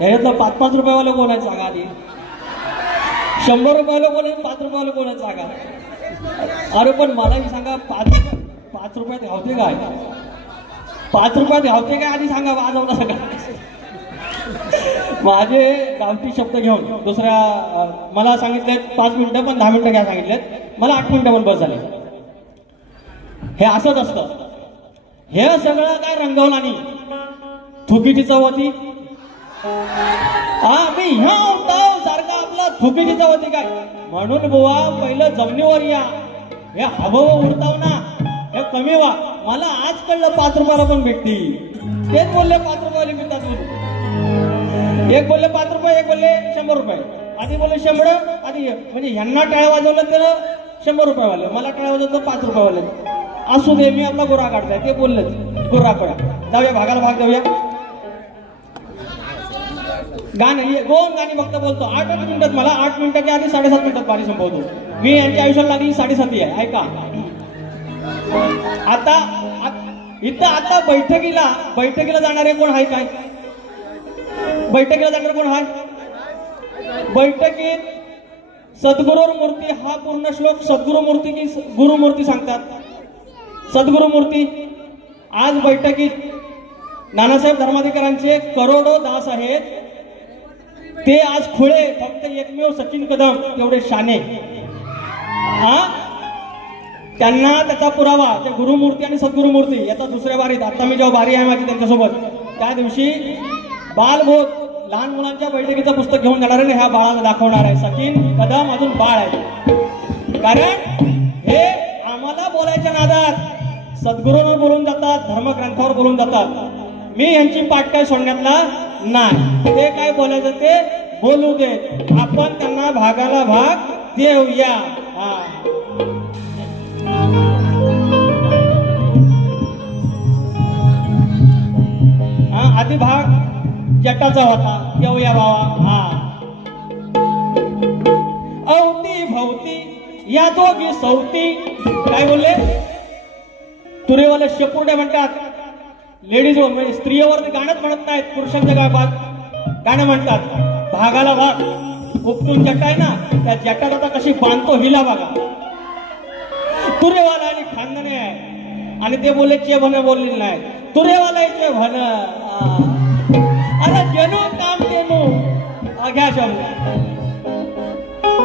ह्याच्यातलं 5-5 रुपयावाला कोण आहे सांगा आधी. 100 रुपयाला कोण आहे, 5 रुपयाला कोण आहे सांगा. अरे पण मलाही सांगा 5 रुपयात घावते काय, 5 रुपयात घावते काय आधी सांगा. वाजवला सगळा माझे गावठी शब्द घेऊन दुसऱ्या मला सांगितलेत 5 मिनिटं पण 10 मिनिटं घ्या सांगितलेत, मला 8 मिनिटं पण बस झाले. हे असंच असतं. हे सगळं काय रंगवलं आणि थुकीची चव होती. मी ह्या उठाव सारखा आपला थुकीची चव होती काय. म्हणून बुवा पहिलं जमिनीवर या, हे हवं उडताव ना हे कमी व्हा. मला आज कळलं 5 रुपयाला पण भेटती. तेच बोलले 5 रुपयाला मिळतात. एक बोलले 5 रुपये, एक बोलले 100 रुपये. आधी बोलले 100, आधी म्हणजे ह्यांना टाळ्या वाजवलं तर 100 रुपयेवाले, मला टाळ्या वाजवलं 5 रुपयेवाले. असू दे, मी आपला गोरा काढताय ते बोलले गोरा कोळा. जाऊया भागाला भाग जाऊया. गाणं 2 गाणी फक्त बोलतो 8 मिनिटात. मला 8 मिनिटाच्या आधी 7.5 मिनिटात पाणी संपवतो. मी यांच्या आयुष्याला लागली 7.5 आहे. ऐका आता इथं आता बैठकीला जाणारे कोण आहे काय. बैठकीला जाणार कोण आहे. बैठकीत सद्गुरू मूर्ती हा पूर्ण श्लोक सद्गुरू मूर्ती की गुरुमूर्ती सांगतात. सद्गुरू मूर्ती. आज बैठकीत नानासाहेब धर्माधिकाऱ्यांचे करोडो दास आहेत. ते आज खुळे फक्त एकमेव सचिन कदम तेवढे शाने. त्यांना त्याचा पुरावा त्या गुरुमूर्ती आणि सद्गुरू मूर्ती याचा दुसऱ्या बारीत आता मी जेव्हा बारी आहे माझी त्यांच्यासोबत त्या दिवशी बालबोध लहान मुलांच्या बैठकीचं पुस्तक घेऊन जाणार आहे. ह्या बाळाला दाखवणार आहे. सचिन कदम अजून बाळ आहे. कारण हे आम्हाला बोलायच्या नादात सद्गुरूंवर बोलून जातात, धर्मग्रंथावर बोलून जातात. मी यांची पाठ काय सोडण्यातला नाही. ते काय बोलायचं ते बोलू दे. आपण त्यांना भागाला भाग देऊया. आधी भाग जटाचा होता देऊया बाबा. अवती भवती या दोघी सवती. काय बोलले तुरेवाले शेपुर्ड्या म्हणतात. लेडीज म्हणजे स्त्रियावर गाणंच म्हणत नाहीत, पुरुषांच्या गावात गाणं म्हणतात. भागाला भाग. उपटून जटा आहे ना त्या जटात आता कशी बांधतो हिला बघा. तुरेवाला आणि खानदाने आहे आणि ते बोलले चे भन बोललेले नाही. तुरेवाला चे भन. अरे जेनो काम देनो घ्या शब्द.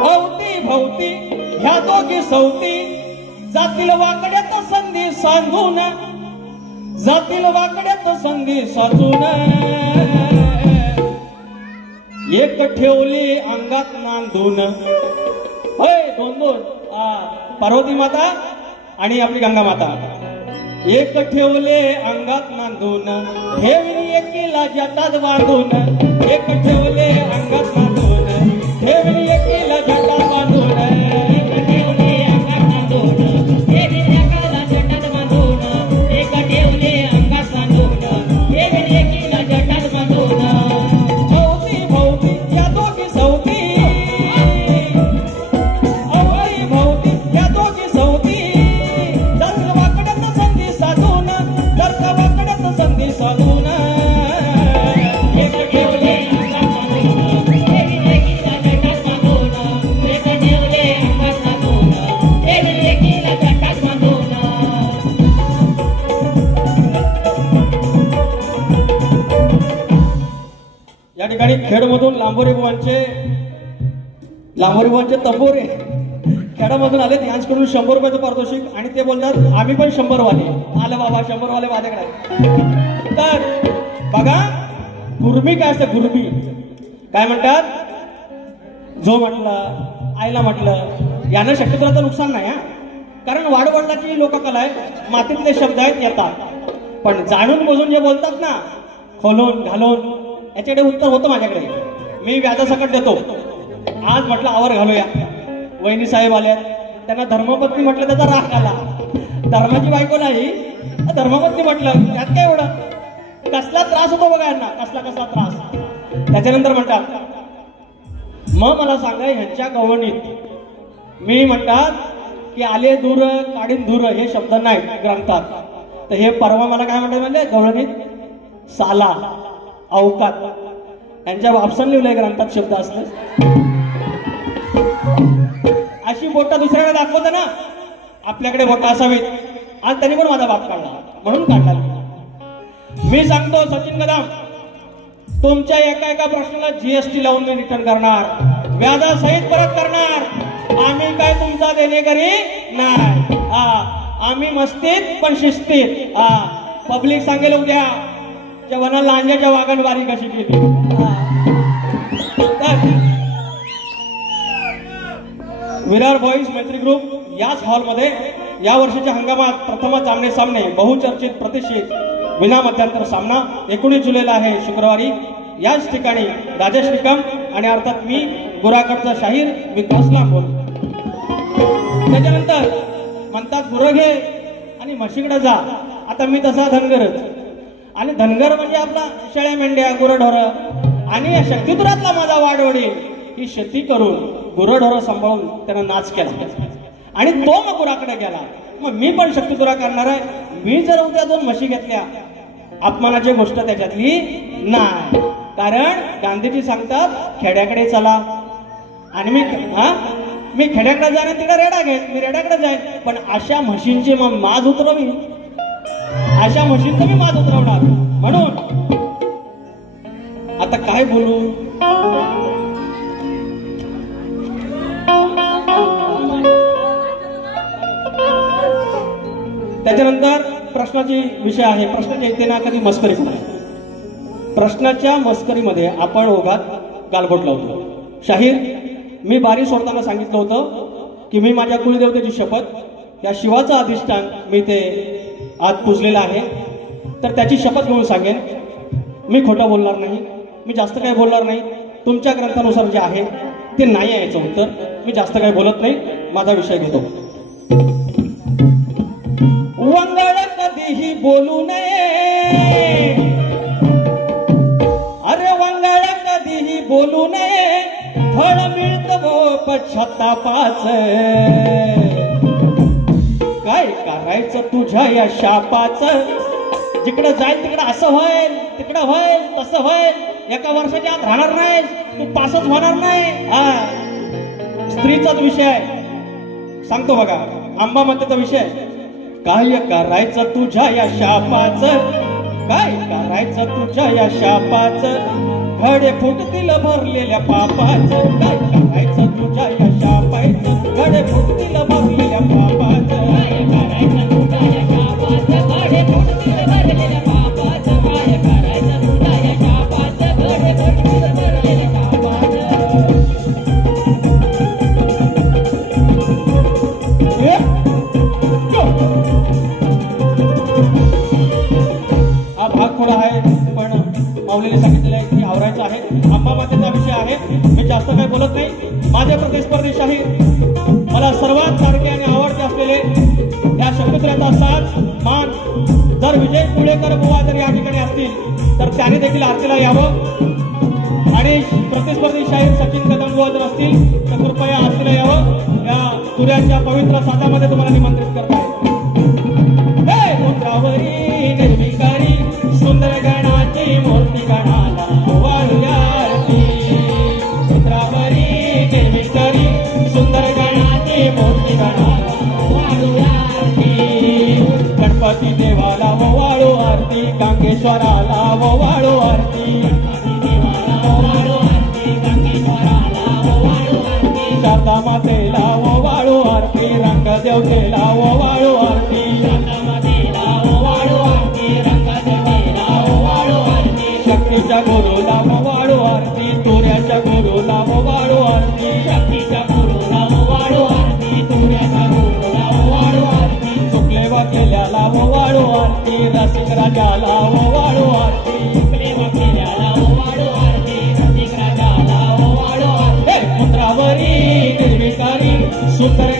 अवती भवती ह्या दोघी सवती जातील वाकड्यात संधी सांगून. जातील वाकड्यात संधी साचून. एक ठेवली अंगात नांदून. होय 2-2 पार्वती माता आणि आपली गंगा माता. एक ठेवले अंगात नांदून ठेवली एकीला जटात बांधून. एक ठेवले अंगात नांदून ठेवली एकीला जटात बांधून. या ठिकाणी खेडमधून लांबोरे बुवांचे तंबोरे खेडामधून आले. यांच्याकडून 100 रुपयाचं पारितोषिक आणि ते बोलतात आम्ही पण 100 वाले. आलं बाबा 100 वाले माझ्याकडे. तर बघा गुरमी काय असतं. गुरमी काय म्हणतात. जो म्हटलं आईला म्हटलं यानं शक्यतो नुकसान नाही. कारण वाडवडिलाची लोककला आहे. मातीतले शब्द आहेत येतात. पण जाणून बुजून जे बोलतात ना खोलून घालून याच्याकडे उत्तर होतं माझ्याकडे. मी व्याजासकट देतो. आज म्हटलं आवर घालूया. वहिनी साहेब आल्यात त्यांना धर्मपत्नी म्हटलं त्याचा राग आला. धर्माची बायको नाही धर्मपत्नी म्हटलं त्यात काय एवढं. कसला त्रास होतो बघा यांना. कसला त्रास. त्याच्यानंतर म्हणतात मग मला सांगा ह्यांच्या गवणीत मी म्हणतात की आले दूर काढीन दूर हे शब्द नाहीत ग्रंथात. तर हे परवा मला काय म्हणतात म्हणजे गवळणीत साला अवकात. यांच्या वापसान लिहिलंय ग्रंथात शब्द असले. अशी बोटं दुसऱ्याकडे दाखवतं ना, आपल्याकडे बोटं असावीत. आज त्यांनी पण माझा बाप काढला म्हणून काढला. मी सांगतो सचिन कदम, तुमच्या एका एका प्रश्नाला जीएसटी लावून मी रिटर्न करणार, व्याजासहित परत करणार. आम्ही काय तुमचा देणेकरी नाही. आम्ही मस्तीत पण शिस्तीत. पब्लिक सांगेल उद्या जवाना लांजाच्या वागण वारी कशी केली. विरार बॉईज मैत्री ग्रुप याच हॉलमध्ये या वर्षीच्या हंगामात प्रथमच आमने सामने बहुचर्चित प्रतिष्ठित विना मध्यांतर सामना 19 जुलैला आहे, शुक्रवारी. याच ठिकाणी राजेश निकम आणि अर्थात मी गुराकडचा शाहीर विकास लांबोल. त्याच्यानंतर म्हणतात गुरं घे आणि म्हशीकडे जा. आता मी तसा धनगरच, आणि धनगर म्हणजे आपला शेळ्या मेंढ्या गुरंढोरं. आणि या शक्तिपुरातला माझा वाडवडील ही शेती करून गुरंढोरं सांभाळून त्यानं नाच केला आणि तो मग गुराकडे गेला. मग मी पण शक्तिपुरा करणार आहे. मी जर उद्या 2 म्हशी घेतल्या, अपमानाची गोष्ट त्याच्यातली नाही. कारण गांधीजी सांगतात खेड्याकडे चला, आणि मी खेड्याकडे जाणे तिकडे रेडा घेईन, मी रेड्याकडे जाईन. पण अशा म्हशींची मग माज उतरवली, अशा म्हशींचं मी माज उतरवणार. म्हणून आता काय बोलू. त्याच्यानंतर प्रश्नाची विषय आहे. प्रश्नाच्या येते ना कधी मस्करी नाही. प्रश्नाच्या मस्करीमध्ये आपण ओघात गालबोट लावतो. शाहीर, मी बारी सोडताना सांगितलं होतं की मी माझ्या कुलदेवतेची शपथ, या शिवाचं अधिष्ठान मी ते आज पुजलेलं आहे, तर त्याची शपथ घेऊन सांगेन मी खोटं बोलणार नाही, मी जास्त काही बोलणार नाही. तुमच्या ग्रंथानुसार जे आहे ते नाही आहे याचं उत्तर. मी जास्त काही बोलत नाही, माझा विषय घेतो. वंगळ कधीही बोलू नये, अरे वंगळ कधीही बोलू नये, फळ मिळतं वो पश्चातापाच. काय करायचं तुझ्या या शापाचं, जिकडं जाईल तिकडं असं होईल, तिकडं होईल, तसं होईल. एका वर्षाच्या आत राहणार नाही तू, पासच होणार नाही. स्त्रीचाच विषय आहे, सांगतो बघा. आंबा मातेचा विषय. काय करायचं तुझ्या या शापाचं, काय करायचं तुझ्या या शापाचं, घडे फुटतील भरलेल्या पापाचं. काय करायचं तुझ्या या शापाचं, घडे फुटतील भरलेल्या पापाचं. काय करायचं तुझ्या या शापाचं, घडे फुटतील भरलेल्या पापाचं. काय करायचं तुझ्या या शापाचं, घडे फुटतील भरलेल्या पापाचं. हा भाग थोडा आहे, पण माऊलीने सांगितलेलं आहे की आवरायचं आहे. आंबा मातेचा विषय आहे, मी जास्त काही बोलत नाही. माझे प्रतिस्पर्धी शाहीर, मला सर्वात सारखे आणि आवडते असलेले या शक्तिपुराचा साथ मान, जर विजय पुळेकर बुवा जर या ठिकाणी असतील तर त्याने देखील आरतीला यावं. आणि प्रतिस्पर्धी शाहीर सचिन कदम बुवा जर असतील तर कृपया आरतीला यावं. या सूर्याच्या पवित्र साथामध्ये तुम्हाला निमंत्रित करत आहे. निर्विकारी सुंदर गणाची मूर्ती गणाला वाळूया आरती. चित्रावरी निर्विकारी सुंदर गणाची मूर्ती गणाला वाळूया आरती. गणपती देवाला वाळू आरती, गांगेश्वराला वाळू आरती. शारदा मातेला वाळू आरती, रंगदेवतेला वाळू आरती. शक्तीच्या गुरुला वाळू आरती, तुऱ्याच्या गुरुला वाळू आरती. शक्तीच्या गुरुला वाळू आरती, तुऱ्याच्या गुरुला वाळू आरती. चुकले वाकलेल्याला वाळू आरती, रसिक राजाला वाळू आरती. चुकले वाकलेल्याला वाळू आरती, रसिक राजाला वाळू आरती. पुत्रावरी निर्विकारी सुंदर